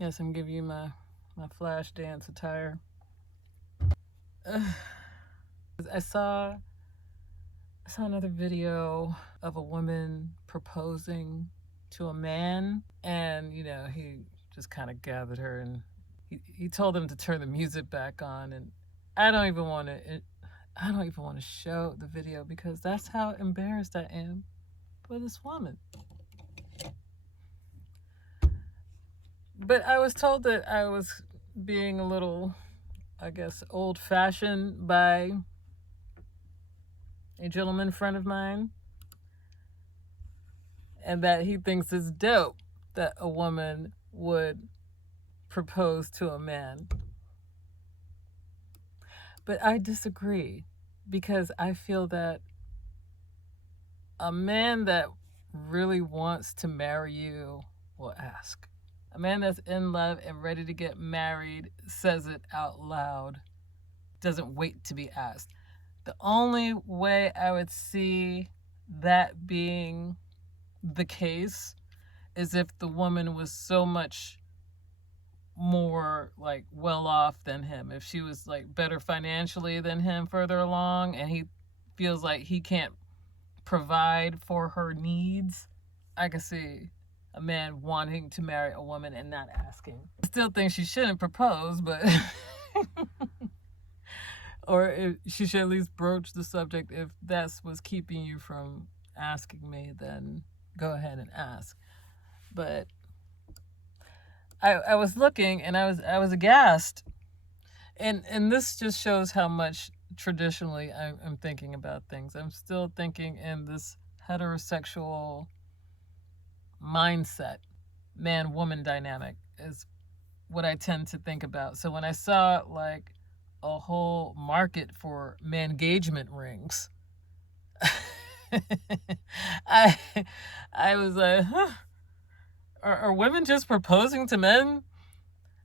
Yes, I'm giving you my flash dance attire. I saw another video of a woman proposing to a man, and he just kind of gathered her, and he told them to turn the music back on, and I don't even want to show the video because that's how embarrassed I am for this woman. But I was told that I was being a little, I guess, old-fashioned by a gentleman friend of mine, and that he thinks it's dope that a woman would propose to a man. But I disagree, because I feel that a man that really wants to marry you will ask. A man that's in love and ready to get married says it out loud, doesn't wait to be asked. The only way I would see that being the case is if the woman was so much more like well off than him. If she was like better financially than him further along, and he feels like he can't provide for her needs, I could see a man wanting to marry a woman and not asking. I still think she shouldn't propose, but or if she should at least broach the subject. If that's what's keeping you from asking me, then go ahead and ask. But I was looking, and I was aghast, and this just shows how much traditionally I'm thinking about things. I'm still thinking in this heterosexual mindset. Man-woman dynamic is what I tend to think about. So when I saw like a whole market for man-engagement rings, I was like, huh, are women just proposing to men?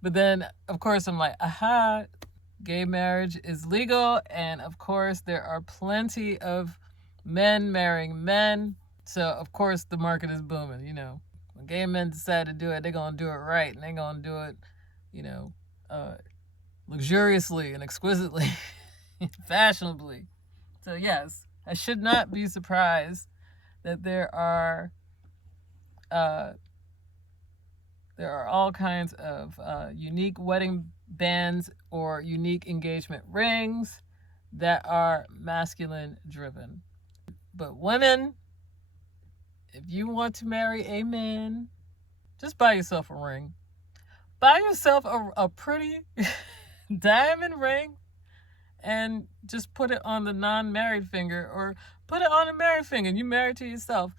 But then, of course, I'm like, aha, gay marriage is legal, and of course there are plenty of men marrying men. So of course the market is booming. When gay men decide to do it, they're gonna do it right, and they're gonna do it, luxuriously and exquisitely, fashionably. So yes, I should not be surprised that there are all kinds of unique wedding bands or unique engagement rings that are masculine driven. But women, if you want to marry a man, just buy yourself a ring. Buy yourself a pretty diamond ring, and just put it on the non-married finger, or put it on a married finger, and you married to yourself.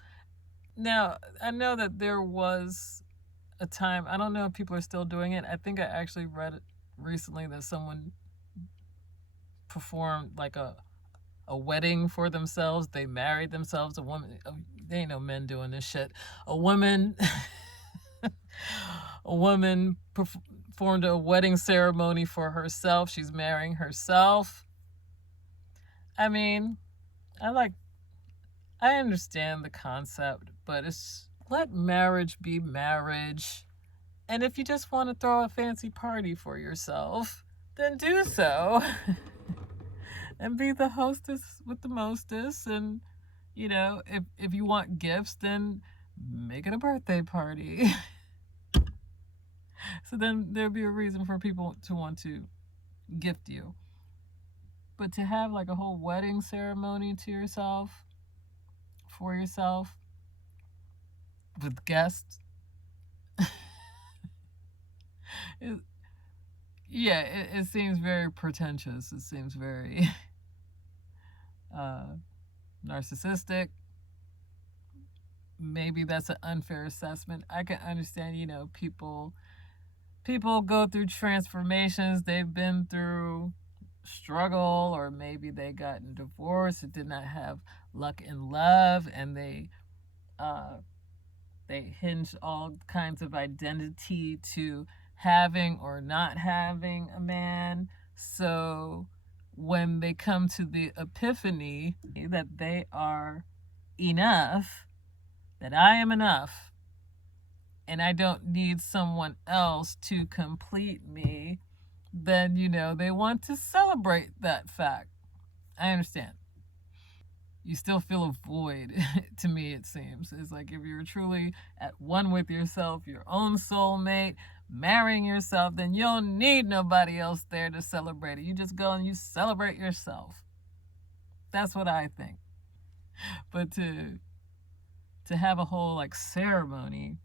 Now, I know that there was a time, I don't know if people are still doing it. I think I actually read it recently that someone performed like a wedding for themselves. They married themselves. A woman, there ain't no men doing this shit. A woman performed a wedding ceremony for herself. She's marrying herself. I mean, I understand the concept, but let marriage be marriage. And if you just want to throw a fancy party for yourself, then do so. And be the hostess with the mostess. And, if you want gifts, then make it a birthday party. So then there'll be a reason for people to want to gift you. But to have like a whole wedding ceremony to yourself, for yourself, with guests, it seems very pretentious. It seems very narcissistic. Maybe that's an unfair assessment. I can understand, people go through transformations. They've been through struggle, or maybe they got divorced and did not have luck in love, and they hinge all kinds of identity to having or not having a man. So when they come to the epiphany that they are enough, that I am enough, and I don't need someone else to complete me, then, they want to celebrate that fact. I understand. You still feel a void, to me, it seems. It's like if you're truly at one with yourself, your own soulmate, marrying yourself, then you don't need nobody else there to celebrate it. You just go and you celebrate yourself. That's what I think. But to have a whole like ceremony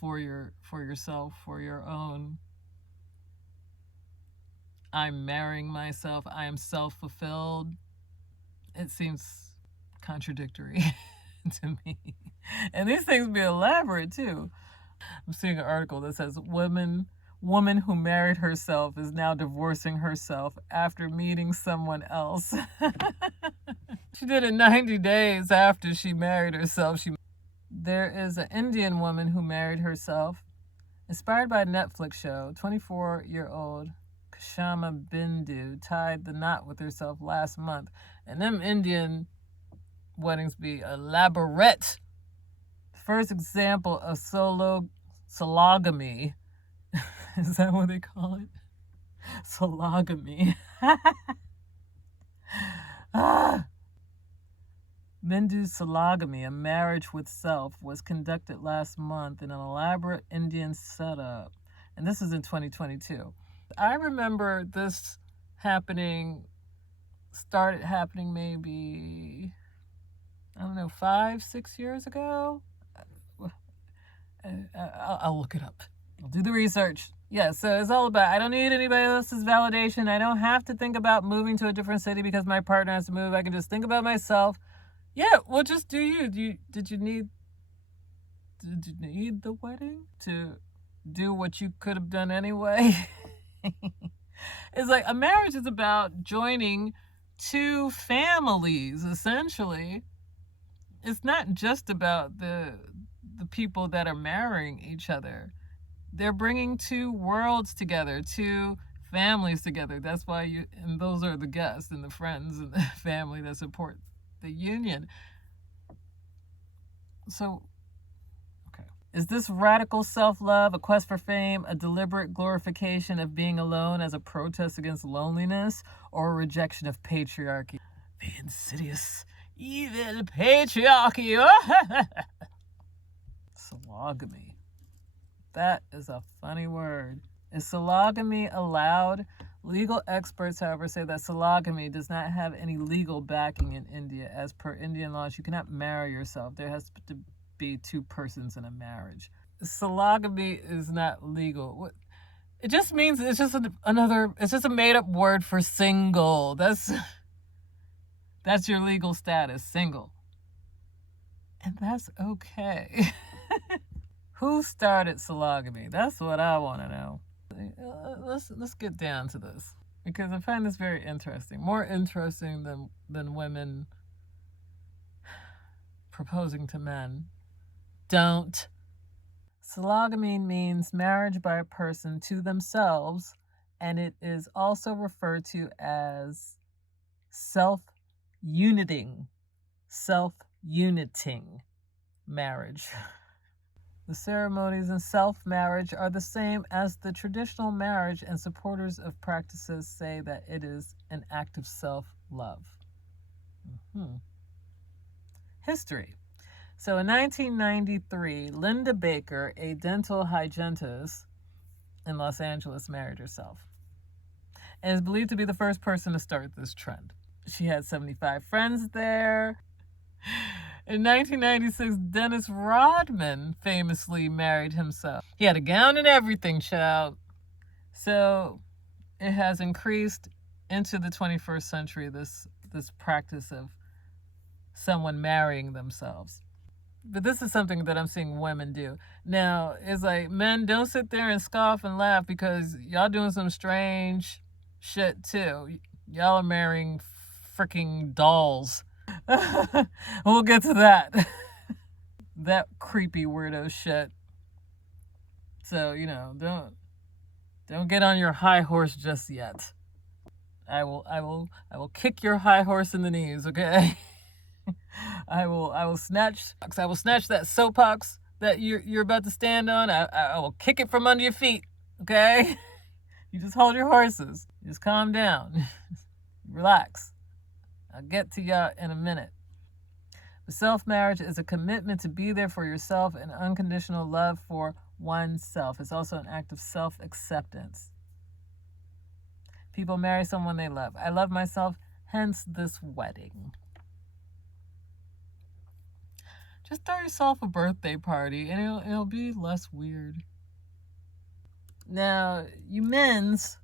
for yourself, for your own, I'm marrying myself, I am self-fulfilled, it seems contradictory to me. And these things be elaborate too. I'm seeing an article that says woman who married herself is now divorcing herself after meeting someone else. She did it 90 days after she married herself. There is an Indian woman who married herself. Inspired by a Netflix show, 24-year-old Kashama Bindu tied the knot with herself last month. And them Indian weddings be elaborate. First example of sologamy. Is that what they call it? Sologamy. Bindu's sologamy, a marriage with self, was conducted last month in an elaborate Indian setup. And this is in 2022. I remember this started happening maybe, 5-6 years ago. I'll look it up. I'll do the research. Yeah, so it's all about, I don't need anybody else's validation. I don't have to think about moving to a different city because my partner has to move. I can just think about myself. Yeah, well, just do you. Did you need the wedding to do what you could have done anyway? It's like a marriage is about joining two families, essentially. It's not just about the people that are marrying each other. They're bringing two worlds together, two families together. That's why and those are the guests and the friends and the family that support the union. So, okay. Is this radical self-love, a quest for fame, a deliberate glorification of being alone as a protest against loneliness, or a rejection of patriarchy? The insidious, evil patriarchy. Sologamy. That is a funny word. Is sologamy allowed? Legal experts, however, say that sologamy does not have any legal backing in India. As per Indian laws, you cannot marry yourself. There has to be two persons in a marriage. Sologamy is not legal. It just means it's just a made-up word for single. That's your legal status, single. And that's okay. Who started sologamy? That's what I want to know. Let's get down to this, because I find this very interesting. More interesting than women proposing to men. Don't. Sologamy means marriage by a person to themselves, and it is also referred to as self-uniting marriage. The ceremonies in self-marriage are the same as the traditional marriage, and supporters of practices say that it is an act of self-love. History. So in 1993, Linda Baker, a dental hygienist in Los Angeles, married herself, and is believed to be the first person to start this trend. She had 75 friends there. In 1996, Dennis Rodman famously married himself. He had a gown and everything, child. So it has increased into the 21st century, this practice of someone marrying themselves. But this is something that I'm seeing women do. Now, it's like, men, don't sit there and scoff and laugh, because y'all doing some strange shit too. Y'all are marrying freaking dolls. We'll get to that. That creepy weirdo shit. So, don't get on your high horse just yet. I will kick your high horse in the knees, okay? I will snatch that soapbox that you're about to stand on, I will kick it from under your feet. Okay? You just hold your horses. Just calm down. Relax. I'll get to you in a minute. But self-marriage is a commitment to be there for yourself and unconditional love for oneself. It's also an act of self-acceptance. People marry someone they love. I love myself, hence this wedding. Just throw yourself a birthday party and it'll be less weird. Now, you men's,